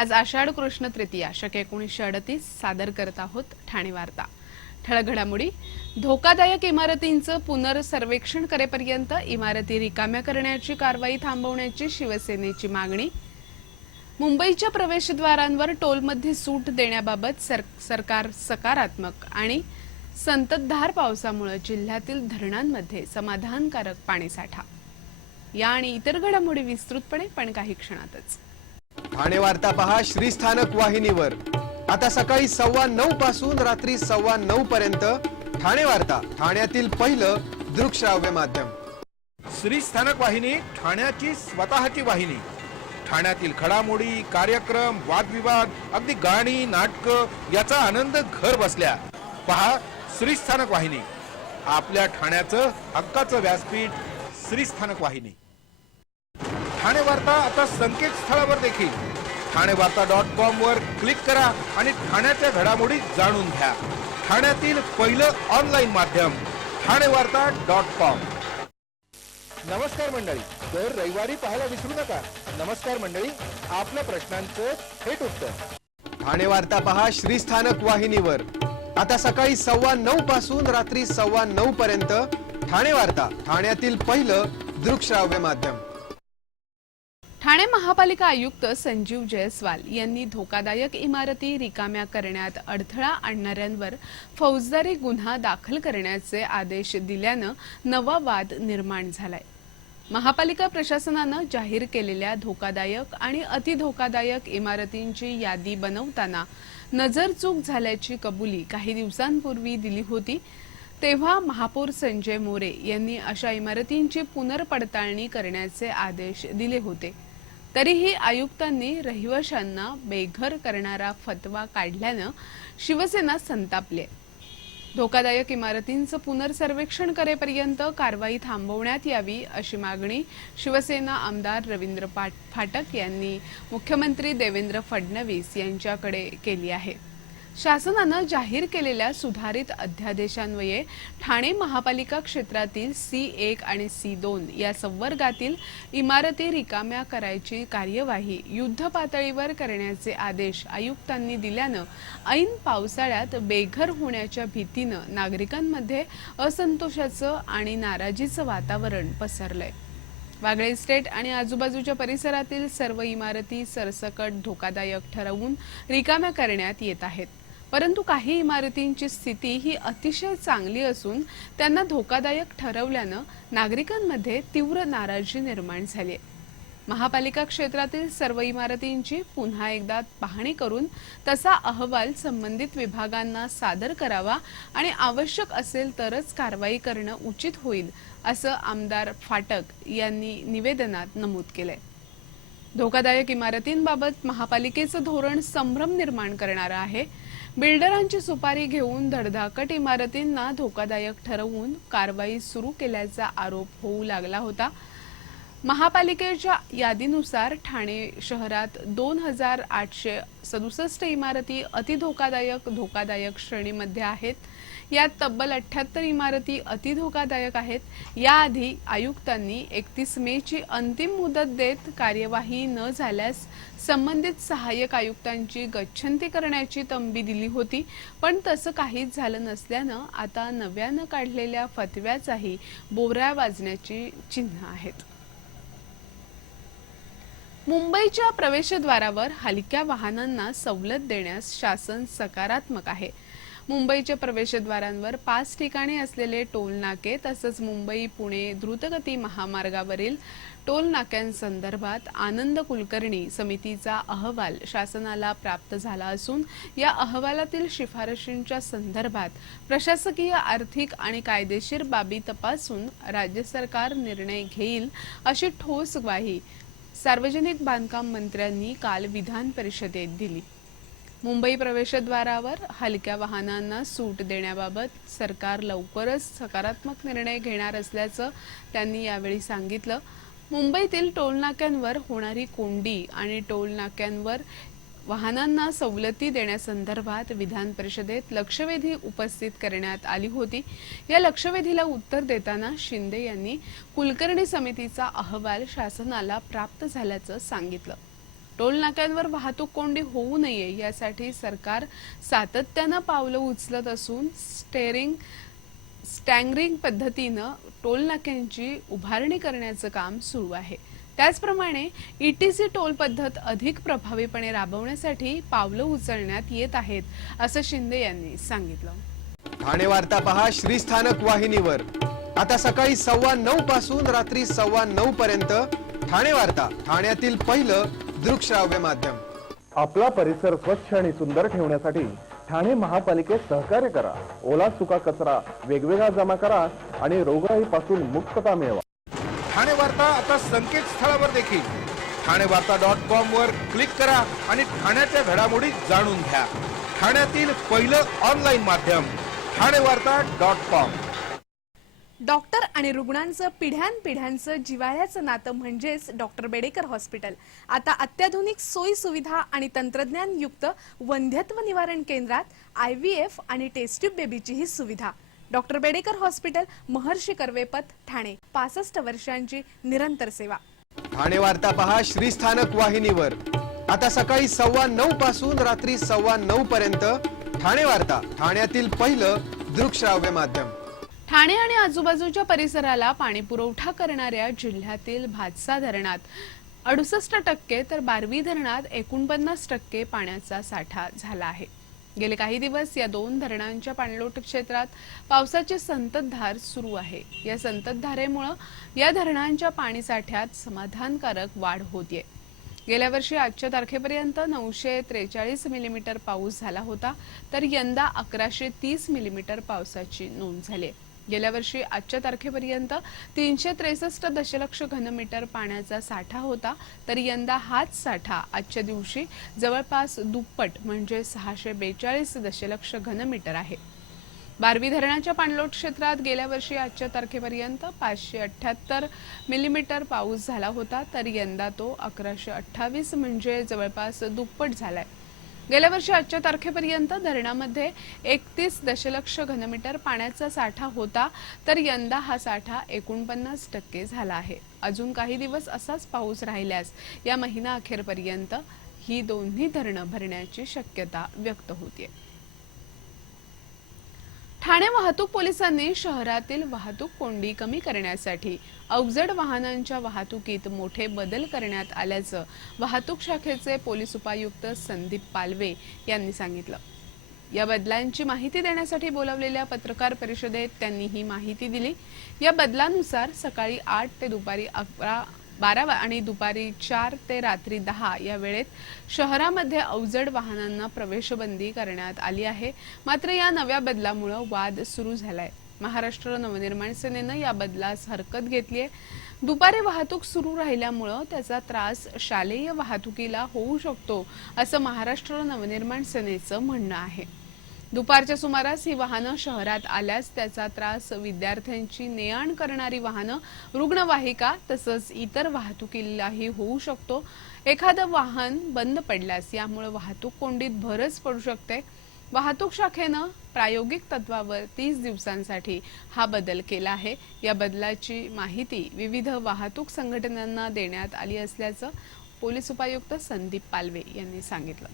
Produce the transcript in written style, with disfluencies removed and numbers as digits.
आज आषाढ कृष्ण तृतीया शके 1938 सादर करत आहोत ठाणे वार्ता। ठळक घडामोडी। धोकादायक इमारतींचं पुनर्सर्वेक्षण करेपर्यंत इमारती रिकाम्या करण्याची कारवाई थांबवण्याची शिवसेनेची मागणी। मुंबईच्या प्रवेशद्वारांवर टोलमध्ये सूट देण्याबाबत सरकार सकारात्मक आणि संततधार पावसामुळे जिल्ह्यातील धरणांमध्ये समाधानकारक पाणीसाठा। या आणि इतर घडामोडी विस्तृतपणे पण काही क्षणातच। ठाणे वार्ता पहा श्रीस्थानक वाहिनीवर। आता सकाळी 9:15 पासून रात्री 9:15 पर्यंत ठाणे वार्ता, ठाण्यातील पहिलं दृकश्राव्य माध्यम। श्रीस्थानक वाहिनी ठाण्याची स्वतःची वाहिनी। ठाण्यातील घडामोडी, कार्यक्रम, वादविवाद, अगदी गाणी, नाटक याचा आनंद घर बसल्या पहा श्रीस्थानक वाहिनी। आपल्या ठाण्याचं हक्काचं व्यासपीठ श्रीस्थानक वाहिनी। ठाणे वार्ता आता संकेतस्थळावर देखील ठाणेवार्ता.com वर क्लिक करा आणि ठाण्याच्या घडामोडी जाणून घ्या। ठाण्यातील पहिलं ऑनलाईन माध्यम ठाणेवार्ता.com। नमस्कार मंडळी, दर रविवारी पाहायला विसरू नका। नमस्कार मंडळी, आपल्या प्रश्नांचं थेट उत्तर। ठाणे वार्ता पहा श्रीस्थानक वाहिनीवर। आता सकाळी 9:15 पासून रात्री 9:15 पर्यंत ठाणे वार्ता, ठाण्यातील पहिलं दृकश्राव्य माध्यम। ठाणे महापालिका आयुक्त संजीव जयस्वाल यांनी धोकादायक इमारती रिकाम्या करण्यात अडथळा आणणाऱ्यांवर फौजदारी गुन्हा दाखल करण्याचे आदेश दिल्यानं नवा वाद निर्माण झालाय। महापालिका प्रशासनानं जाहीर केलेल्या धोकादायक आणि अतिधोकादायक इमारतींची यादी बनवताना नजरचूक झाल्याची कबुली काही दिवसांपूर्वी दिली होती। तेव्हा महापौर संजय मोरे यांनी अशा इमारतींची पुनर्पडताळणी करण्याचे आदेश दिले होते। तरीही आयुक्तांनी रहिवाशांना बेघर करणारा फतवा काढल्यानं शिवसेना संतापली। धोकादायक इमारतींचं पुनर्सर्वेक्षण करेपर्यंत कारवाई थांबवण्यात यावी अशी मागणी शिवसेना आमदार रवींद्र फाटक यांनी मुख्यमंत्री देवेंद्र फडणवीस यांच्याकडे केली आहे। शासनानं जाहीर केलेल्या सुधारित अध्यादेशान्वये ठाणे महापालिका क्षेत्रातील C1 आणि C2 या संवर्गातील इमारती रिकाम्या करायची कार्यवाही युद्धपातळीवर करण्याचे आदेश आयुक्तांनी दिल्यानं ऐन पावसाळ्यात बेघर होण्याच्या भीतीनं नागरिकांमध्ये असंतोषाचं आणि नाराजीचं वातावरण पसरलंय। वागळे इस्टेट आणि आजूबाजूच्या परिसरातील सर्व इमारती सरसकट धोकादायक ठरवून रिकाम्या करण्यात येत आहेत। परंतु काही इमारतींची स्थिती ही अतिशय चांगली असून त्यांना धोकादायक ठरवल्यानं नागरिकांमध्ये तीव्र नाराजी निर्माण झाली आहे। महापालिका क्षेत्रातील सर्व इमारतींची पुन्हा एकदा पाहणी करून तसा अहवाल संबंधित विभागांना सादर करावा आणि आवश्यक असेल तरच कारवाई करणं उचित होईल असं आमदार फाटक यांनी निवेदनात नमूद केलंय। धोकादायक इमारतींबाबत महापालिकेचं धोरण संभ्रम निर्माण करणारं आहे। बिल्डरांची सुपारी घेऊन धडधाकट इमारतींना धोकादायक ठरवून कारवाई सुरू केल्याचा आरोप होऊ लागला होता। महापालिकेच्या यादीनुसार ठाणे शहरात 2867 इमारती धोकादायक श्रेणीमध्ये आहेत। यात तब्बल 78 इमारती अतिधोकादायक आहेत। याआधी आयुक्तांनी 31 मेची अंतिम मुदत देत कार्यवाही न झाल्यास संबंधित सहाय्यक आयुक्तांची गच्छंती करण्याची तंबी दिली होती, पण तसं काहीच झालं नसल्यानं आता नव्यानं काढलेल्या फतव्याचाही बोऱ्या वाजण्याची चिन्ह आहेत। मुंबईच्या प्रवेशद्वारावर हलक्या वाहनांना सवलत देण्यास शासन सकारात्मक आहे। मुंबईच्या प्रवेशद्वारांवर 5 ठिकाणी असलेले टोल नाके तसंच मुंबई पुणे द्रुतगती महामार्गावरील टोल नाक्यांसंदर्भात आनंद कुलकर्णी समितीचा अहवाल शासनाला प्राप्त झाला असून या अहवालातील शिफारशींच्या संदर्भात प्रशासकीय, आर्थिक आणि कायदेशीर बाबी तपासून राज्य सरकार निर्णय घेईल अशी ठोस ग्वाही सार्वजनिक बांधकाम मंत्र्यांनी काल विधान परिषदेत दिली। मुंबई प्रवेशद्वारावर हलक्या वाहनांना सूट देण्याबाबत सरकार लवकरच सकारात्मक निर्णय घेणार असल्याचं त्यांनी यावेळी सांगितलं। मुंबईतील टोलनाक्यांवर होणारी कोंडी आणि टोलनाक्यांवर वाहनांना सवलती देण्यासंदर्भात विधान परिषदेत लक्षवेधी उपस्थित करण्यात आली होती। या लक्षवेधीला उत्तर देताना शिंदे यांनी कुलकर्णी समितीचा अहवाल शासनाला प्राप्त झाल्याचं सांगितलं। टोल नाक्यांवर वाहतूक कोंडी होऊ नये यासाठी सरकार सातत्यानं पावलं उचलत असून स्टॅगरिंग पद्धतीनं टोल नाक्यांची उभारणी करण्याचं काम सुरू आहे। त्याचप्रमाणे ईटीसी टोल पद्धत अधिक प्रभावीपणे राबवण्यासाठी पावलं उचलण्यात येत आहेत, असं शिंदे यांनी सांगितलं। ठाणे वार्ता पहा श्रीस्थानक वाहिनीवर आता सकाळी 9:15 पासून रात्री 9:15 पर्यंत ठाणे वार्ता, ठाण्यातील पहिलं दृकश्राव्य माध्यम। आपला परिसर स्वच्छ आणि सुंदर ठेवण्यासाठी ठाणे महापालिकेत सहकार्य करा। ओला सुका कचरा वेगवेगळा जमा करा आणि रोगराईपासून मुक्तता मिळवा। ठाणे वार्ता आता संकेतस्थळावर देखील ठाणेवार्ता.com वर क्लिक करा आणि ठाण्याच्या घडामोडी जाणून घ्या। ठाण्यातील पहिलं ऑनलाईन माध्यम ठाणेवार्ता.com। डॉक्टर आणि रुग्णांचं पिढ्यानपिढ्यांचं जिव्हाळ्याचं नातं म्हणजेच डॉक्टर बेडेकर हॉस्पिटल। आता अत्याधुनिक सोयी सुविधा आणि तंत्रज्ञान युक्त वंध्यत्व निवारण केंद्रात IVF आणि टेस्ट ट्यूब बेबीची ही सुविधा। डॉक्टर बेडेकर हॉस्पिटल, महर्षी कर्वे पथ, ठाणे। 65 वर्षांची निरंतर सेवा। ठाणे वार्ता पहा श्रीस्थानक वाहिनीवर आता सकाळी 9:15 पासून रात्री 9:15 पर्यंत ठाणे वार्ता, ठाण्यातील पहिलं दृकश्राव्य माध्यम। ठाणे आणि आजूबाजूच्या परिसराला पाणी पुरवठा करणाऱ्या जिल्ह्यातील भातसा धरणात 68% तर बारवी धरणात 49% पाण्याचा साठा झाला आहे। गेले काही दिवस या दोन धरणांच्या पाणलोट क्षेत्रात पावसाची संततधार सुरू आहे। या संततधारेमुळे या धरणांच्या पाणीसाठ्यात समाधानकारक वाढ होतीये। गेल्या वर्षी आजच्या तारखेपर्यंत 943 मिलीमीटर पाऊस झाला होता, तर यंदा 1130 मिलीमीटर पावसाची नोंद झाली आहे। गेल्या वर्षी आजच्या तारखेपर्यंत 363 दशलक्ष घनमीटर पाण्याचा साठा होता, तर यंदा हाच साठा आजच्या दिवशी जवळपास दुप्पट म्हणजे 642 दशलक्ष घनमीटर आहे। बारवी धरणाच्या पाणलोट क्षेत्रात गेल्या वर्षी आजच्या तारखेपर्यंत 578 मिलीमीटर पाऊस झाला होता, तर यंदा तो 1128 म्हणजे जवळपास दुप्पट झालाय। गेल्या वर्षी आजच्या तारखेपर्यंत धरणामध्ये 31 दशलक्ष घनमीटर पाण्याचा साठा होता, तर यंदा हा साठा 49% झाला आहे। अजून काही दिवस असाच पाऊस राहिल्यास या महिना अखेरपर्यंत ही दोन्ही धरणं भरण्याची शक्यता व्यक्त होतीये। ठाणे वाहतूक पोलिसांनी शहरातील वाहतूक कोंडी कमी करण्यासाठी अवजड वाहनांच्या वाहतुकीत मोठे बदल करण्यात आल्याचं वाहतूक शाखेचे पोलीस उपायुक्त संदीप पालवे यांनी सांगितलं। या बदलांची माहिती देण्यासाठी बोलावलेल्या पत्रकार परिषदेत त्यांनी ही माहिती दिली। या बदलानुसार सकाळी 8 ते दुपारी 12 आणि दुपारी 4 ते रात्री 10 या वेळेत शहरामध्ये अवजड वाहनांना प्रवेशबंदी करण्यात आली आहे। मात्र या नव्या बदलामुळे वाद सुरू झालाय। महाराष्ट्र नवनिर्माण सेनेनं या बदलास हरकत घेतलीये। दुपारी वाहतूक सुरू राहिल्यामुळे त्याचा त्रास शालेय वाहतुकीला होऊ शकतो, असं महाराष्ट्र नवनिर्माण सेनेचं म्हणणं आहे। दुपारच्या सुमारास ही वाहनं शहरात आल्यास त्याचा त्रास विद्यार्थ्यांची ने-आण करणारी वाहनं, रुग्णवाहिका तसंच इतर वाहतुकीलाही होऊ शकतो। एखादं वाहन बंद पडल्यास यामुळे वाहतूक कोंडीत भरच पडू शकते। वाहतूक शाखेनं प्रायोगिक तत्वावर 30 दिवसांसाठी हा बदल केला आहे। या बदलाची माहिती विविध वाहतूक संघटनांना देण्यात आली असल्याचं पोलीस उपायुक्त संदीप पालवे यांनी सांगितलं।